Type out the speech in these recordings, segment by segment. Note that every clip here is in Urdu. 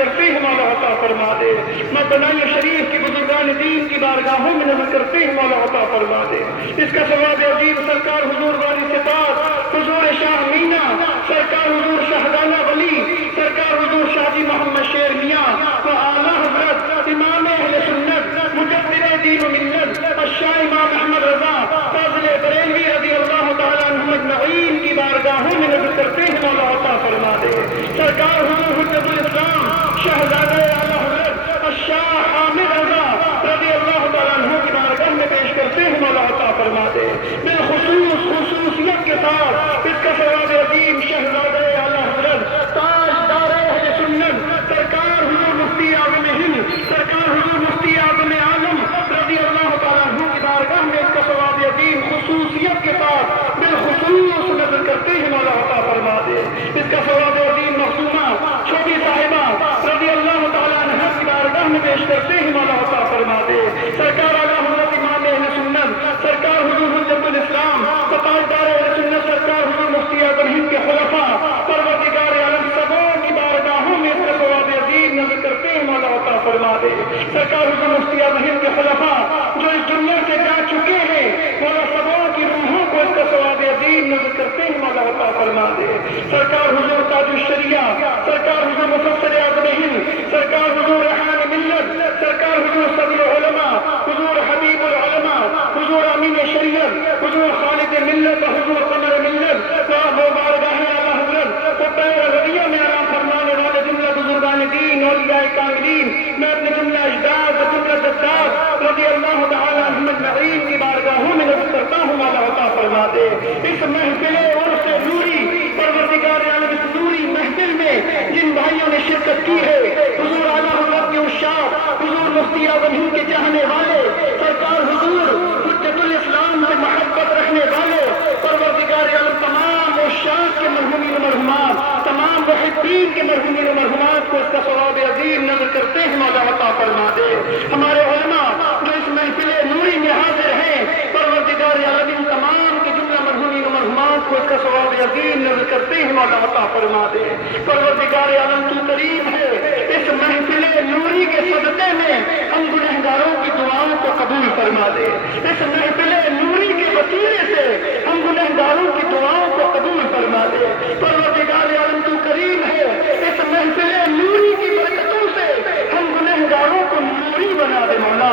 کرتے ہیں مولا عطا فرما دے. مدنی شریف کی بزرگان دین کی بارگاہوں میں نظر کرتے ہیں مولا عطا فرما دے. اس کا ثواب عظیم سرکار حضور والی صفات حضور شاہ مینا سرکار حضور شاہدانہ ولی سرکار حضور شاہ جی محمد شیر میاں و اعلیٰ حضرت امام اہل سنت مجدد دین و ملت الشاہ امام احمد رضا فاضل بریلوی رضی اللہ تعالیٰ عنہ اجمعین کی بارگاہوں میں نظر کرتے ہیں مولا عطا فرما دے. سرکار حضور حجت الاسلام شہزادہ اعلیٰ حضرت الشاہ حامد رضا رضی اللہ تعالیٰ عنہ کی بارگاہ میں پیش کرتے ہیں مولا عطا فرما دے. بالخصوص خصوصیت کے ساتھ اس کا ثواب عظیم شہزادہ اعلیٰ حضرت تاجدار اہل سنت سرکار حضور مفتی اعظم ہند سرکار حضور مفتی اعظم عالم رضی اللہ تعالیٰ عنہ کی بارگاہ میں اس کا ثواب عظیم خصوصیت کے ساتھ بالخصوص نظر کرتے ہیں مولا عطا فرما دے. اس کا ثواب عظیم مخصومہ چھوٹی صاحبہ رضی اللہ تعالیٰ عنہ کی بارگاہ میں پیش کرتے ہیں مولا عطا فرما دے. سرکار اعلیٰ حضرت امام اہل سنت سرکار حضور حجت الاسلام تاجدار اہل سنت سرکار حضور مفتی اعظم ہند کے خلفاء پروردگار عالم سبوں کی بارگاہوں میں اس کا ثواب عظیم نظر کرتے ہیں مولا عطا فرما دے. سرکار حضور مفتی اعظم ہند کے خلفاء جو اس دنیا سے جا چکے ہیں مولا سبوں کی روحوں کو اس کا ثواب عظیم نظر کرتے ہیں مولا عطا فرما دے. سرکار حضور تاج الشریعہ سرکار حضور مفسر اعظم ہند سرکار حضور ریحان ملت سرکار حضور صدر العلماء حضور حبیب العلماء حضور امین شریعت حضور خالد ملت حضور قمر ملت وہ بارگاہ اعلیٰ حضرت پیر رضیہ میں آرام فرمانے والے جملہ بزرگان دین اولیاء کاملین میں اپنے جملہ اجداد و جملہ جداد رضی اللہ تعالیٰ عنہ اجمعین کی بارگاہوں میں نظر کرتا ہوں مولا عطا فرما دے. اس محفل عرس نوری پروردگار عالم اس نوری محفل میں جن بھائیوں نے شرکت کی ہے حضور اعلیٰ حضرت کے عشاق حضور مفتی اعظم ہند کے چاہنے والے سرکار حضور حجت الاسلام سے محبت رکھنے والے پروردگار عالم تمام عشاق کے مرحومین و مرحومات تمام محبین کے مرحومین و مرحومات کو اس کا ثواب عظیم نظر کرتے ہیں مولا عطا فرما دے. ہمارے علماء جو اس محفل نوری میں حاضر ہیں پروردگار عالم تمام کے جملہ مرحومین و مرحومات کو اس کا ثواب عظیم نظر کرتے ہیں مولا عطا فرما دے. پروردگار عالم تو کریم ہے اس محفل نوری کے صدقے میں ہم گنہگاروں کی دعاؤں کو قبول فرما دے. اس محفل نوری کے وسیلے سے ہم گنہگاروں کی دعاؤں کو قبول فرما دے. پروردگار عالم تو کریم ہے اس محفل نوری کی برکتوں سے ہم گنہگاروں کو نوری بنا دے مولا.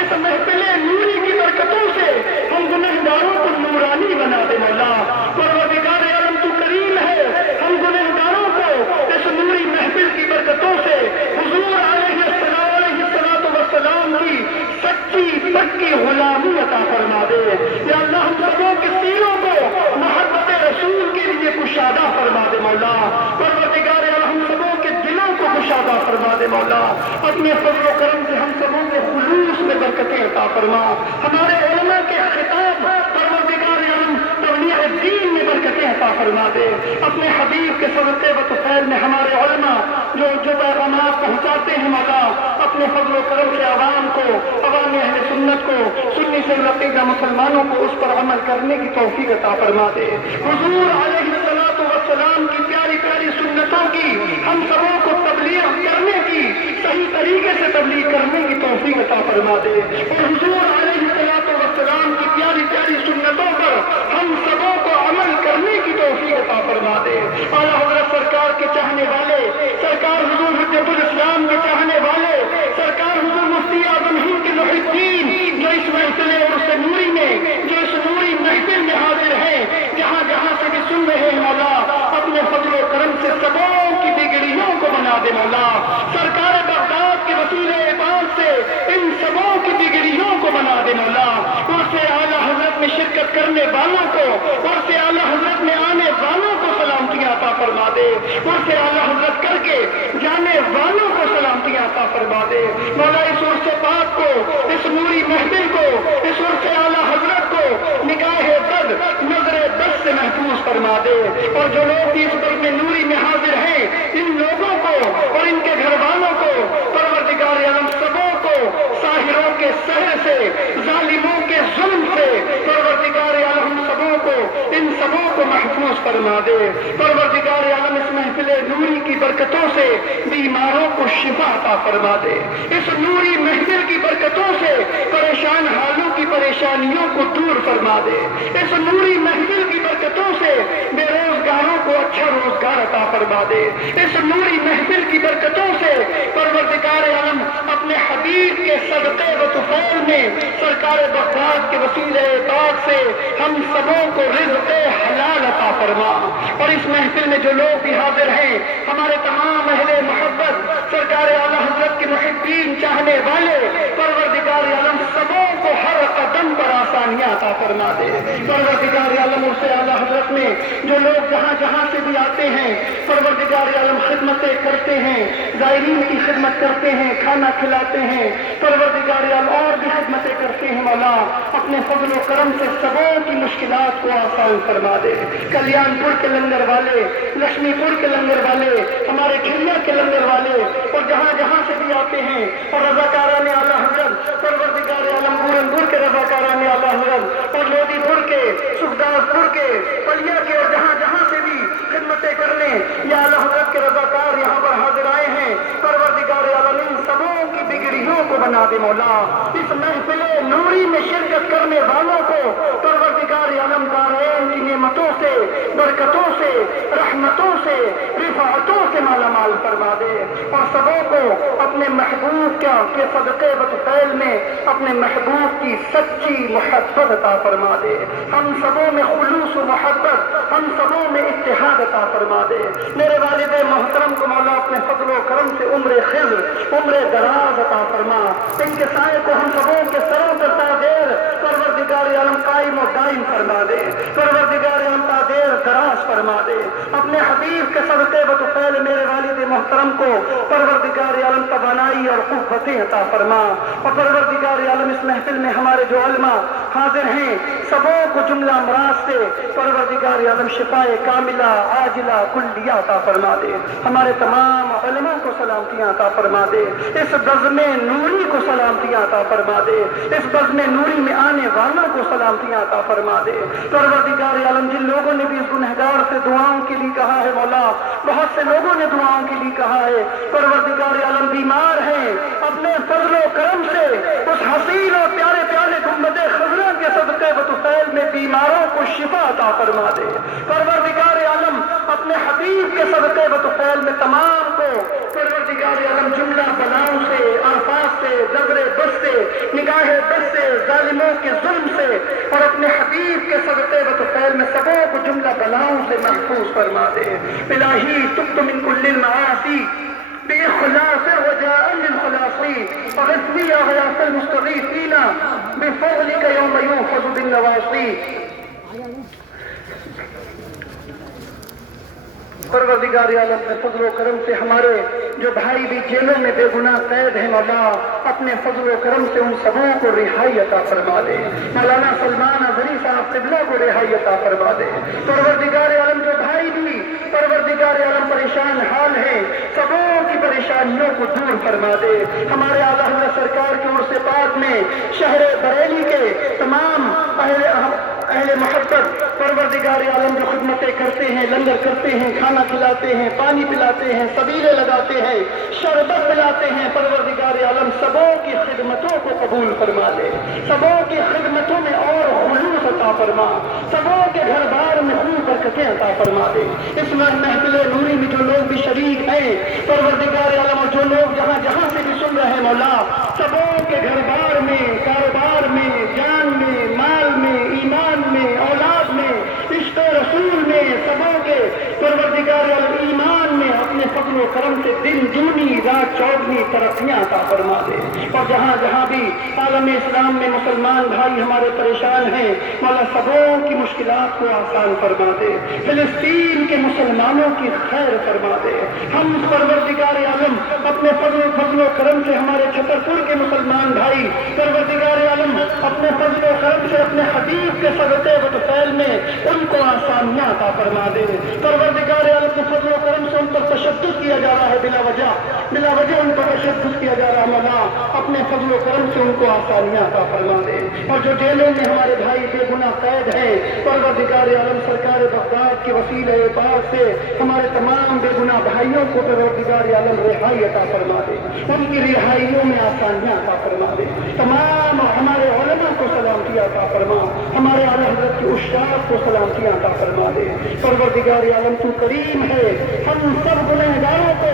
اس محفل نوری کی برکتوں سے ہم گنہگاروں کو نورانی بنا دے مولا. پروردگار عالم تو کریم ہے ہم گنہگاروں کو اس نوری محفل کی برکتوں سے حضور علیہ الصلوۃ والسلام کی سچی پکی غلامی عطا فرما دے. یا اللہ ہم سبوں کے سینوں کو محبت رسول کے لیے کشادہ فرما دے مولا. پروردگار عالم ہم سبوں کے دلوں کو کشادہ فرما دے مولا. اپنے فضل و کرم سے ہم سبوں کے خلوص میں برکتیں عطا فرما. ہمارے علماء کے خطاب پروردگار عالم تبلیغ دین میں برکتیں عطا فرما دے. اپنے حبیب کے صدقے و طفیل میں ہمارے علماء جو پیغامات پہنچاتے ہیں مولا اپنے فضل و کرم سے عوام کو عوام اہل سنت کو سنی سے عقیدہ مسلمانوں کو اس پر عمل کرنے کی توفیق عطا فرما دے. حضور علیہ الصلوۃ والسلام کی پیاری پیاری سنتوں کی ہم سبوں کو تبلیغ کرنے کی صحیح طریقے سے تبلیغ کرنے کی توفیق عطا فرما دے. اور حضور علیہ الصلوۃ والسلام کی پیاری پیاری سنتوں پر ہم سبوں کو عمل کرنے کی توفیق عطا فرما دے. اعلیٰ حضرت سرکار کے چاہنے والے سرکار حضور حجت الاسلام کے چاہنے والے سرکار حضور مفتی اعظم ہند کے محبین جو اس محفل عرس نوری میں جو اس نوری محفل میں حاضر ہیں جہاں جہاں سے بھی سن رہے ہیں مولا اپنے فضل و کرم سے سبوں کی بگڑیوں کو بنا دے مولا. سرکار بغداد کے وسیلے عباد سے ان سبوں کی بگڑیوں کو بنا دے مولا. اور سے اعلیٰ حضرت میں شرکت کرنے والوں کو اور سے اعلیٰ حضرت میں آنے والوں کو سلامتیاں عطا فرما دے. اور سے اعلیٰ حضرت کر کے جانے والوں کو سلامتیاں عطا فرما دے مولا. اس عرس پاک کو اس نوری محفل کو اس عرس اعلیٰ حضرت کو نگاہ بد نظر بد سے محفوظ فرما دے. اور جو لوگ بھی اس برق نوری میں حاضر ہیں ان لوگوں کو اور ان کے گھر والوں کو پروردگار عالم سبوں کو ساحروں کے سحر سے ظالموں کے ظلم سے پروردگار عالم سبوں کو ان سبوں کو محفوظ فرما دے. پروردگار عالم اس محفل نوری کی برکتوں سے بیماروں کو شفا عطا فرما دے، اس نوری محفل کی برکتوں سے پریشان حالوں کی پریشانیوں کو دور فرما دے، اس نوری محفل کی برکتوں سے بے روزگاروں کو اچھا روزگار عطا فرما دے، اس نوری محفل کی برکتوں سے پروردگار عالم اپنے حبیب کے صدقے و طفیل میں سرکار بغداد کے وسیلے پاک سے ہم سبوں کو رزق حلال عطا فرما۔ اور اس محفل میں جو لوگ بھی حاضر ہیں، ہمارے تمام اہل محبت، سرکار اعلیٰ حضرت کے محبین چاہنے والے، پروردگار عالم سبوں کو ہر قدم پر آسانیاں عطا فرما دے۔ پروردگار عالم اس سے اعلیٰ حضرت میں جو لوگ جہاں جہاں سے بھی آتے ہیں، پروردگار عالم خدمتیں کرتے ہیں، زائرین کی خدمت کرتے ہیں، کھانا کھلاتے ہیں، پروردگار عالم اور بھی خدمتیں کرتے ہیں، مولا اپنے فضل و کرم سے سبوں کی مشکلات کو آسان فرما دے۔ کلیان پور کے لنگر والے، لکشمی پور کے لنگر والے، ہمارے کھلیا کے لنگر والے، اور جہاں جہاں سے بھی آتے ہیں، اور رضاکاران اعلیٰ حضرت، پروردگار عالم پورن پور کے رضاکاران اعلیٰ حضرت، اور لودھی پور کے، سکھداس پور کے، پلیا کے، اور جہاں جہاں سے بھی خدمتیں کرنے یا اعلیٰ حضرت کے رضاکار یہاں پر حاضر آئے ہیں، پروردگار عالم ان سبوں کی بگڑیوں کو بنا دے مولا۔ اس محفل نوری میں شرکت کرنے والوں کو پروردگار عالم دارین کی نعمتوں سے، برکتوں سے، رحمتوں سے، رفعتوں سے مالا مال فرما دے، اور سبوں کو اپنے محبوب کے صدقے و طفیل میں اپنے محبوب کی سچی محبت عطا فرما دے۔ ہم سبوں میں خلوص و محبت، ہم سبوں میں اتحاد عطا فرما دے۔ میرے والد محترم کو مولا اپنے فضل و کرم سے عمر خضر، عمر دراز عطا فرما، ان کے سائے کو ہم سبوں کے سروں پر تادیر پروردگار عالم قائم و دائم فرما دے، پروردگار عالم تادیر دراز فرما دے۔ اپنے حبیب کے صدقے و طفیل میرے والد محترم کو پروردگار عالم توانائی اور قوتیں عطا فرما، اور پروردگار عالم اس محفل میں ہمارے جو علماء حاضر ہیں سبوں کو جملہ امراض سے پروردگار عالم شفائے کاملہ عاجلہ کلیہ عطا فرما دے۔ ہمارے تمام علماء کو سلامتیاں عطا فرما دے، اس بزم نوری کو سلامتیاں عطا فرما دے، اس بزم نوری میں آنے والوں کو سلامتیاں عطا فرما دے۔ پروردگار عالم جن لوگوں نے بھی اس گنہگار سے دعاؤں کے لیے کہا ہے مولا، بہت سے لوگوں نے دعاؤں کے لیے کہا ہے، پروردگار عالم بیمار ہیں، اپنے فضل و کرم سے اس حسین اور پیارے پیارے گنبد خضرا کے صدقے و طفیل میں بیماروں کو شفا عطا فرما دے۔ پروردگار عالم اپنے حبیب کے صدقے و طفیل میں تمام کو پروردگار عالم جملہ بلاؤں سے، آفات سے، زبر بس سے، نگاہ بس سے، ظالموں کے ظلم سے، اور اپنے حبیب کے صدقے و طفیل میں سبوں کو جملہ بلاؤں سے محفوظ فرما دے۔ الہی تبت من کل المعاصی بإخلاص رجاء للخلاصين فغثني يا غياث المستغيثين بفضلك يوم ينفذ بالنواصي۔ پروردگار عالم اپنے فضل و کرم سے ہمارے جو بھائی بھی جیلوں میں بے گناہ قید ہیں مولا اپنے فضل و کرم سے ان سبوں کو رہائی عطا فرما دے۔ مولانا سلمان اظہری صاحب قبلہ کو رہائی عطا فرما دے۔ پروردگار عالم جو بھائی بھی پروردگار عالم پریشان حال ہیں سبوں کی پریشانیوں کو دور فرما دے۔ ہمارے اعلیٰ حضرت سرکار کے عرس پاک میں شہر بریلی کے تمام اہل محبت پروردگار عالم جو خدمتیں کرتے ہیں، لنگر کرتے ہیں، کھانا کھلاتے ہیں، پانی پلاتے ہیں، سبیلے لگاتے ہیں، شربت پلاتے ہیں، پروردگار عالم سبوں کی خدمتوں کو قبول فرما دے، سبوں کی خدمتوں میں اور خلوص عطا فرما، سبوں کے گھر بار میں خوب برکتیں عطا فرما دے۔ اس محفل نوری میں جو لوگ بھی شریک ہیں پروردگار عالم اور جو لوگ جہاں جہاں سے بھی سن رہے ہیں مولا سبوں کے گھر بار میں، کاروبار میں، جان میں، مال میں، ایمان میں، اولاد میں، عشق رسول میں، سبوں کے پروردگار عالم ایمان میں اپنے فضل و کرم سے دن دونی رات چوگنی ترقیاں عطا فرما دے۔ اور جہاں جہاں بھی عالم اسلام میں مسلمان بھائی ہمارے پریشان ہیں مولا سبوں کی مشکلات کو آسان فرما دے، فلسطین کے مسلمانوں کی خیر فرما دے۔ ہم پروردگار عالم اپنے فضل و کرم سے ہمارے چھترپور کے مسلمان بھائی پروردگار عالم اپنے فضل و کرم سے اپنے حبیب کے صدقے و طفیل میں ان کو آسانیاں عطا فرما دے۔ پروردگار عالم کے فضل و کرم سے ان پر تشدد کیا جا رہا ہے بلا بلا وجہ ان پر تشدد کیا جا رہا مولا اپنے فضل و کرم سے ان کو آسانیاں عطا فرما دے. اور جو جیلوں میں ہمارے بھائی بے گناہ قید ہیں پروردگار عالم سرکار بغداد کے وسیلہ پاک سے ہمارے تمام بے گناہ بھائیوں کو پروردگار عالم رہائی عطا فرما دے, ان کی رہائیوں میں آسانیاں عطا فرما دے. تمام ہمارے علماء کو سلامتی عطا فرما, ہمارے اعلیٰ حضرت کے اشراف کو سلامتی عطا فرما دے. پروردگار عالم تو کریم ہے, ہم سب گنہگاروں کو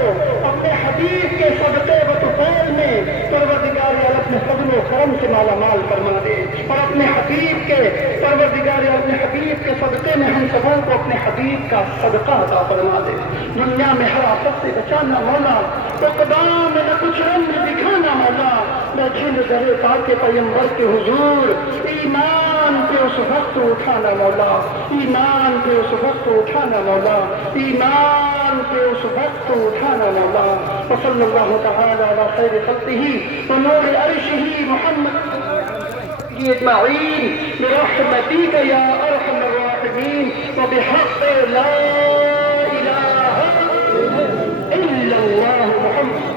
اپنے حبیب کے صدقے و طفیل میں پروردگار عالم اپنے فضل و کرم سے مالا مال فرما دے, اور اپنے حبیب کے پروردگار عالم اپنے حبیب کے صدقے میں ہم سبوں کو اپنے حبیب کا صدقہ عطا فرما دے. دنیا میں ہر آفت سے بچانا مولا, تو قدام میں نہ کچھ رنگ دکھانا مولا, میں جھل گرے پاک پیغمبر کے حضور ایمان پہ اس وقت اٹھانا مولا, ایمان پہ اس وقت اٹھانا مولا, ایمان پہ اس وقت اٹھانا مولا. وصلی اللہ تعالی علی خیر خلقہ ونور عرشہ محمد اجمعین برحمتک یا ارحم الراحمین وبحق لا الہ الا اللہ محمد.